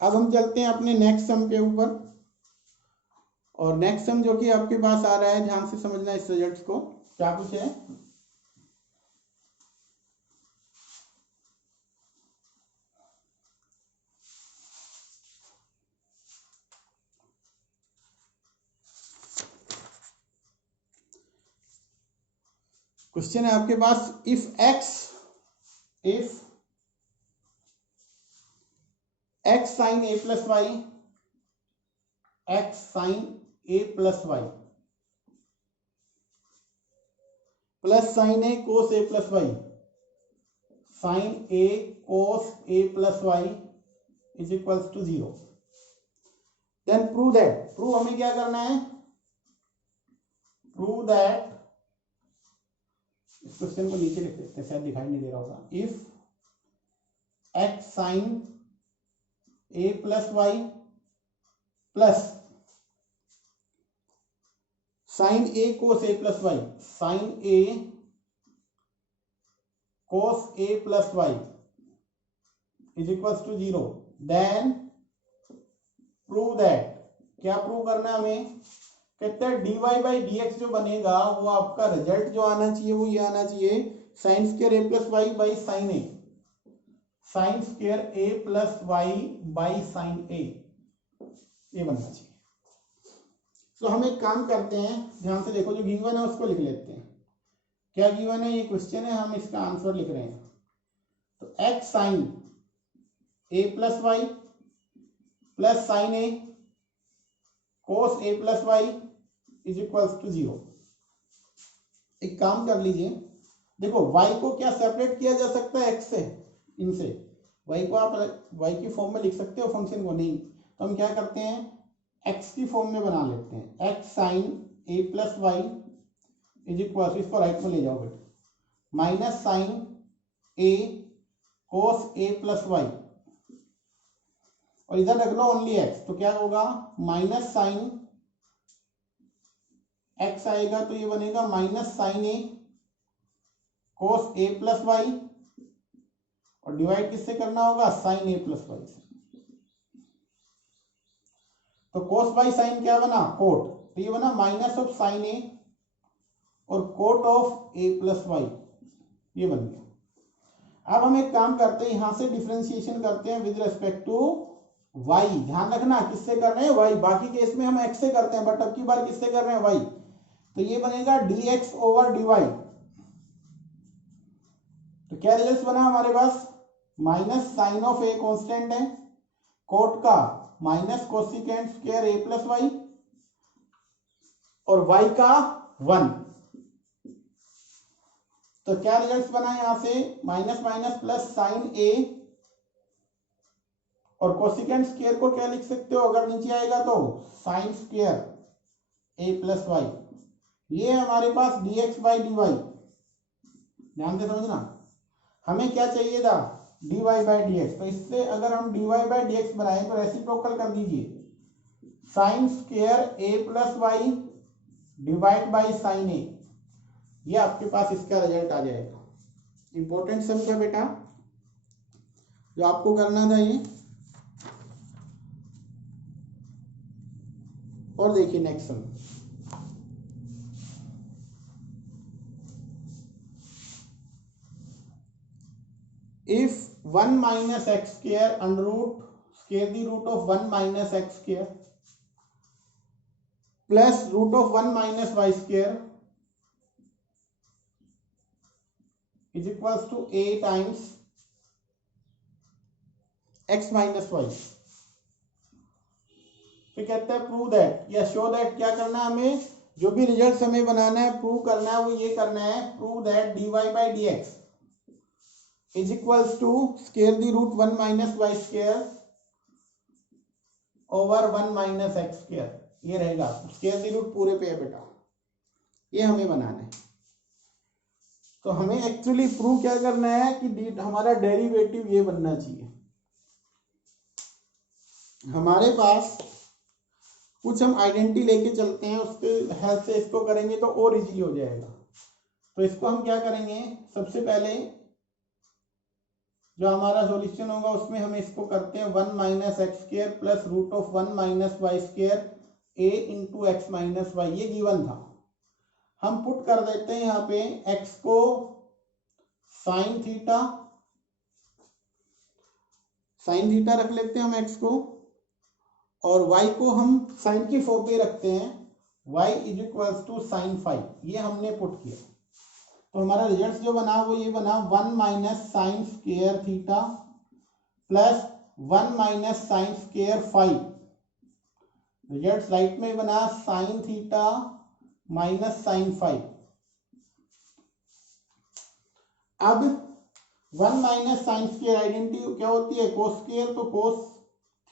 अब हम चलते हैं अपने नेक्स्ट सम के ऊपर, और नेक्स्ट सम जो कि आपके पास आ रहा है, ध्यान से समझना इस रिजल्ट्स को, क्या कुछ है। क्वेश्चन है आपके पास, if x sine a plus y, x sine a plus y plus sine a cos a plus y, sine a cos a plus y is equals to 0, then prove that, prove हमें क्या करना है, प्रूव दैट, इस क्वेश्चन को नीचे लिख देते हैं, शायद दिखाई नहीं दे रहा होगा। If x sine a plus y plus sine a cos a plus y, sine a cos a plus y is equals to 0, then prove that, क्या प्रूव करना है हमें, कहते हैं dy बाई dx जो बनेगा वो आपका रिजल्ट जो आना चाहिए वो ये आना चाहिए, sine square a plus y by sine a, sine square a plus y by sine a, ये बनना चाहिए। तो हम एक काम करते हैं, ध्यान से देखो, जो गिवन है उसको लिख लेते हैं। क्या गिवन है, ये क्वेश्चन है, हम इसका आंसर लिख रहे हैं। तो x sine a plus y plus sine a cos a plus y is equals to 0। एक काम कर लीजिए, देखो y को क्या सेपरेट किया जा सकता है x से, इनसे y को आप y की फॉर्म में लिख सकते हो, फंक्शन को नहीं, तो हम क्या करते हैं x की फॉर्म में बना लेते हैं, x sine a plus y is equal, इसको राइट में ले जाओ बेटा, minus sine a cos a plus y, और इधर रख लो ओनली x, तो क्या होगा माइनस साइन x आएगा, तो ये बनेगा minus sine a cos a plus y, और डिवाइड किससे करना होगा, साइन a प्लस वाई से। तो कोस बाई साइन क्या बना, कोट, तो ये बना माइनस ऑफ साइन a और cot of a plus y, ये बन गया। अब हम एक काम करते हैं, यहां से डिफरेंशिएशन करते हैं विद रेस्पेक्ट टू y, ध्यान रखना किससे कर रहे हैं y, बाकी केस में हम x से करते हैं, बट अब की बार किससे कर रहे हैं y, तो ये बनेगा dx ओवर dy, तो क्या रिजल्ट बना हमारे पास, minus sine of a constant है, कोट का minus cosecant square a plus y, और y का 1, तो क्या रिजल्ट बना यहां से, minus minus plus sine a, और कोसिकेंट स्क्वायर को क्या लिख सकते हो अगर नीचे आएगा तो, sine square a plus y, ये हमारे पास dx बाई dy, ध्यान से समझना, हमें क्या चाहिए था dy बाई dx, तो इससे अगर हम dy बाई dx बनाए तो रेसिप्रोकल कर दीजिए, sine square a plus y divide by sine a, ये आपके पास इसका रिजल्ट आ जाएगा। इंपॉर्टेंट सम क्या बेटा, जो आपको करना था ये, और देखिए next sum, if 1 minus x square under root square the root of 1 minus x square plus root of 1 minus y square is equals to a times x minus y. फिर कहते हैं प्रूव दैट या शो दैट, क्या करना है हमें, जो भी रिजल्ट हमें बनाना है, प्रूव करना है, वो ये करना है, prove that dy by D x is equals to square the root 1 minus y square over 1 minus x square. ये रहेगा स्क्वायर द रूट पूरे पे है बेटा, ये हमें बनाना है। तो हमें एक्चुअली प्रूव क्या करना है कि हमारा डेरिवेटिव ये बनना चाहिए। हमारे पास कुछ हम आइडेंटिटी लेके चलते हैं, उसके हेल्प से इसको करेंगे तो और इजी हो जाएगा। तो इसको हम क्या करेंगे, सबसे पहले जो हमारा सॉल्यूशन होगा उसमें हम इसको करते हैं 1 minus x square plus root of 1 minus y square a into x minus y, ये गिवन था। हम पुट कर देते हैं यहाँ पे x को साइन थीटा रख लेते हैं हम x को, और y को हम साइन की फॉर्म पे रखते हैं, y is equals to sine five. ये हमने पुट किया तो हमारा रिजल्ट जो बना वो ये बना 1 minus sine square theta plus 1 minus sine square five. Result right में बना sine theta minus sine five. अब 1 माइनस साइन स्क्वायर आइडेंटिटी क्या होती है, कोस स्क्वायर, तो कोस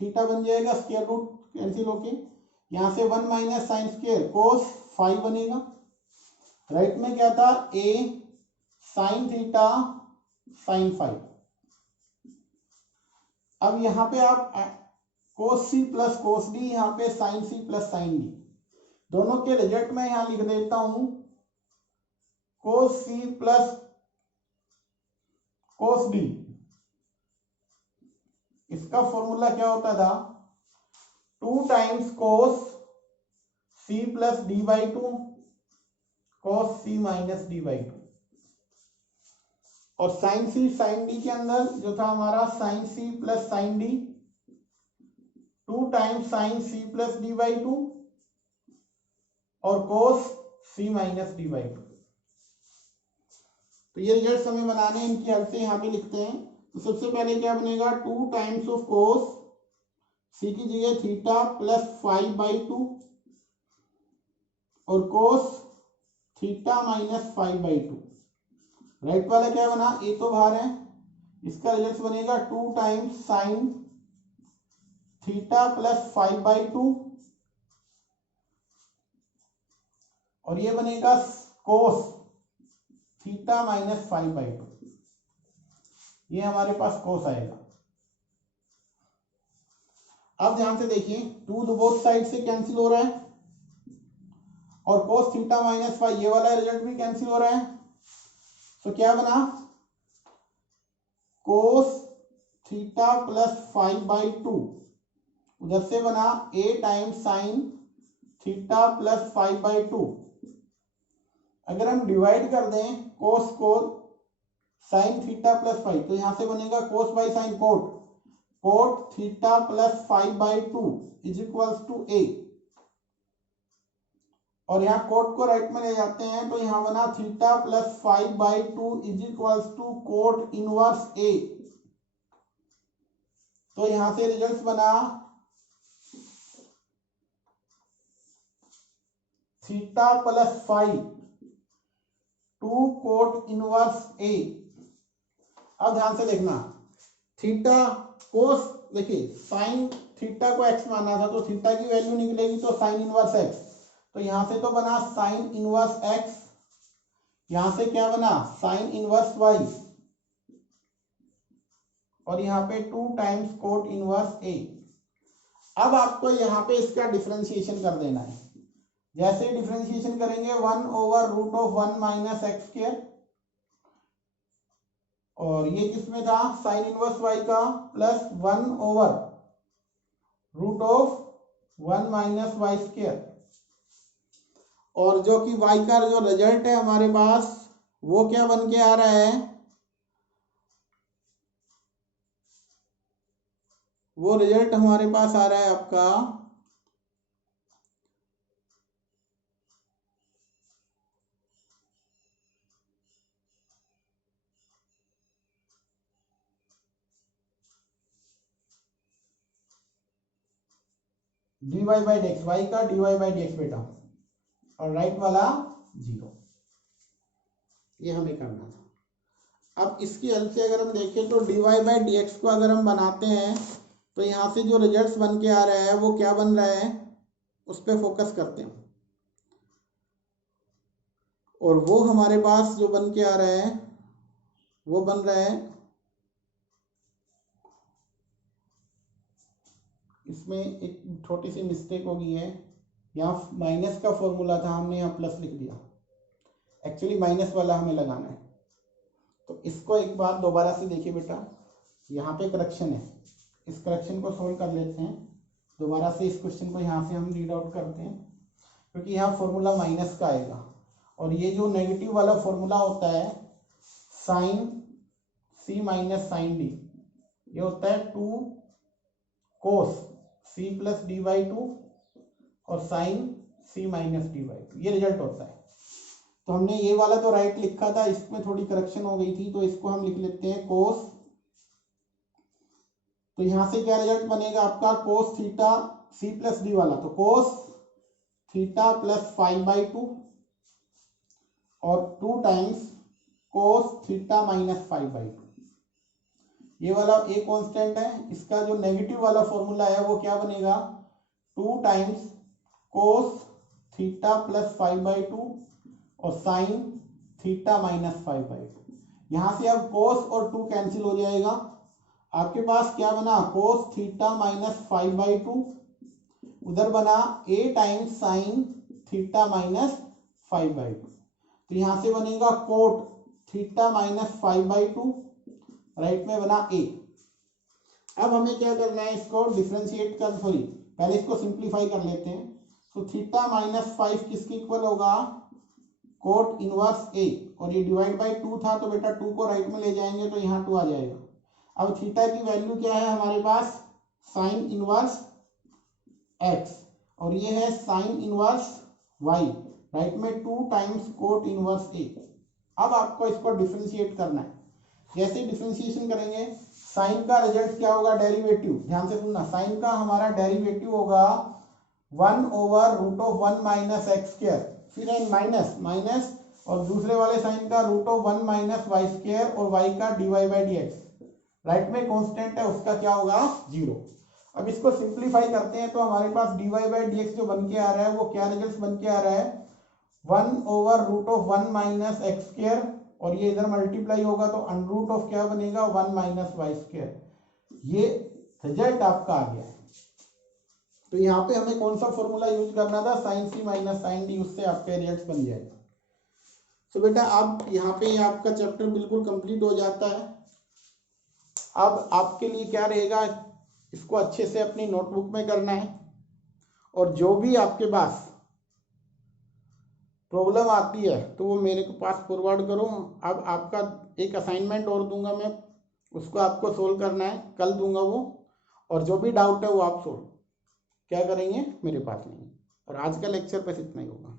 थीटा बन जाएगा स्क्वायर रूट कैंसिल होके, यहां से 1 माइनस साइन स्क्वायर कोस फाइव बनेगा। राइट में क्या था, a sine theta sine five. अब यहां पे आप कोस सी प्लस कोस डी, यहाँ पे sine c plus sine d, दोनों के रिजल्ट में यहां लिख देता हूं cos c plus cos d. इसका फॉर्मूला क्या होता था, 2 times cos c plus d by two cos c minus d by two, और साइन सी साइन डी के अंदर जो था हमारा sine c plus sine d, 2 times sine c plus d by two और cos c minus d by to. तो ये रिजल्ट हमें बनाने हैं, इनकी हेल्प से यहाँ पे लिखते हैं। तो सबसे पहले क्या बनेगा, 2 टाइम्स ऑफ कोस सी की जगह थीटा प्लस 5 बाई टू और cos theta minus 5 by to. Right वाला क्या बना, ए तो बाहर है, इसका रिजल्ट बनेगा 2 times sine theta plus 5 by two और ये बनेगा cos theta minus 5 by to. ये हमारे पास कोस आएगा। अब ध्यान से देखिए, 2 बोथ साइड से कैंसिल हो रहा है और कोस थीटा माइनस 5 ये वाला रिजल्ट भी कैंसिल हो रहा है। तो क्या बना, cos theta plus 5 by to, उधर से बना a times sine theta plus 5 by to. अगर हम डिवाइड कर दें कोस को साइन थीटा प्लस 5, तो यहां से बनेगा cos by sine cot, cot theta plus 5 by two is equals to a, और यहाँ कोट को राइट में ले जाते हैं तो यहां बना theta plus 5 by two is equals to cot inverse a। तो यहां से रिजल्ट बना theta plus 5 two cot inverse a। अब ध्यान से देखना, थीटा कोस, देखिए साइन थीटा को x माना था तो थीटा की वैल्यू निकलेगी तो साइन इनवर्स x, तो यहां से तो बना साइन इनवर्स x, यहां से क्या बना साइन इनवर्स y, और यहाँ पे 2 टाइम्स कोट इनवर्स a। अब आपको यहाँ पे इसका डिफरेंशिएशन कर देना है। जैसे डिफरेंशिएशन करेंगे 1 over root of 1 minus x square, और ये किसमें था साइन इनवर्स y का, plus 1 over root of 1 minus y square, और जो कि y का जो रिजल्ट है हमारे पास वो क्या बन के आ रहा है, वो रिजल्ट हमारे पास आ रहा है आपका dy by D x, y का dy बाई डी एक्स बेटा, और राइट वाला 0। ये हमें करना था। अब इसकी हेल्प से अगर हम देखें तो dy बाई डी एक्स को अगर हम बनाते हैं तो यहाँ से जो रिजल्ट्स बन के आ रहा है वो क्या बन रहा है, उस पर फोकस करते हैं। और वो हमारे पास जो बन के आ रहा है वो बन रहा है, इसमें एक छोटी सी मिस्टेक हो गई है, यहाँ माइनस का फॉर्मूला था, हमने यहाँ प्लस लिख दिया, एक्चुअली माइनस वाला हमें लगाना है। तो इसको एक बार दोबारा से देखिए बेटा, यहाँ पे करेक्शन है, इस करेक्शन को सोल्व कर लेते हैं। दोबारा से इस क्वेश्चन को यहाँ से हम रीड आउट करते हैं, क्योंकि यहाँ फॉर्मूला माइनस का आएगा, और ये जो नेगेटिव वाला फॉर्मूला होता है sine c minus sine d, ये होता है 2 cos c plus d by 2 और sine c minus d by 2, ये रिजल्ट होता है। तो हमने ये वाला तो राइट लिखा था, इसमें थोड़ी करेक्शन हो गई थी, तो इसको हम लिख लेते हैं कोस। तो यहां से क्या रिजल्ट बनेगा आपका, cos theta c plus d वाला, तो कोस थीटा प्लस 5/2 और 2 टाइम्स कोस थीटा माइनस 5/2। ये वाला ए कांस्टेंट है, इसका जो नेगेटिव वाला फॉर्मूला है वो क्या बनेगा, 2 टाइम्स कोस थीटा प्लस 5/2 और साइन थीटा माइनस 5/2। यहां से अब कोस और 2 कैंसिल हो जाएगा, आपके पास क्या बना, कोस थीटा माइनस 5/2, उधर बना a times sign theta minus 5/2। तो यहां से बनेगा कोट थीटा माइनस 5/2, राइट में बना a। अब हमें क्या करना है, इसको डिफ्रेंशिएट कर, सॉरी पहले इसको सिंप्लीफाई कर लेते हैं। तो थीटा माइनस 5 किसके इक्वल होगा, कोट इनवर्स a, और ये डिवाइड बाई 2 था, तो बेटा 2 को राइट में ले जाएंगे तो यहाँ 2 आ जाएगा। अब थीटा की वैल्यू क्या है हमारे पास, साइन इनवर्स x, और ये है साइन इनवर्स y, राइट में 2 टाइम्स कोट इनवर्स a। अब आपको इसको डिफरेंशिएट करना है। जैसे डिफरेंशिएशन करेंगे, साइन का रिजल्ट क्या होगा, डेरिवेटिव, ध्यान से सुनना, साइन का हमारा डेरिवेटिव होगा 1/√1 माइनस एक्स स्क्वायर, फिर है माइनस माइनस, और दूसरे वाले साइन का √1 माइनस वाई स्क्वायर, और y का dy by D x, right में कांस्टेंट है उसका क्या होगा, 0। अब इसको सिंप्लीफाई करते हैं तो हमारे पास dy बाई डी एक्स जो बन के आ रहा है वो क्या रिजल्ट बन के आ रहा है, 1/√1 माइनस एक्स स्क्वायर, और ये इधर मल्टीप्लाई होगा तो अंडर रूट क्या बनेगा, 1 माइनस वाई स्क्वायर। ये रिजल्ट आपका आ गया है। तो यहाँ पे हमें कौन सा फॉर्मूला यूज करना था, sign c minus sine D, उससे आपका रिजल्ट बन जाएगा। तो बेटा अब यहाँ पे आपका चैप्टर बिल्कुल कंप्लीट हो जाता है। अब आपके लिए क्या रहेगा, इसको अच्छे से अपनी नोटबुक में करना है, और जो भी आपके पास प्रॉब्लम आती है तो वो मेरे को पास फॉरवर्ड करो। अब आपका एक असाइनमेंट और दूंगा मैं, उसको आपको सोल्व करना है, कल दूंगा वो, और जो भी डाउट है वो आप सोल्व क्या करेंगे, मेरे पास नहीं। और आज का लेक्चर बस इतना ही होगा।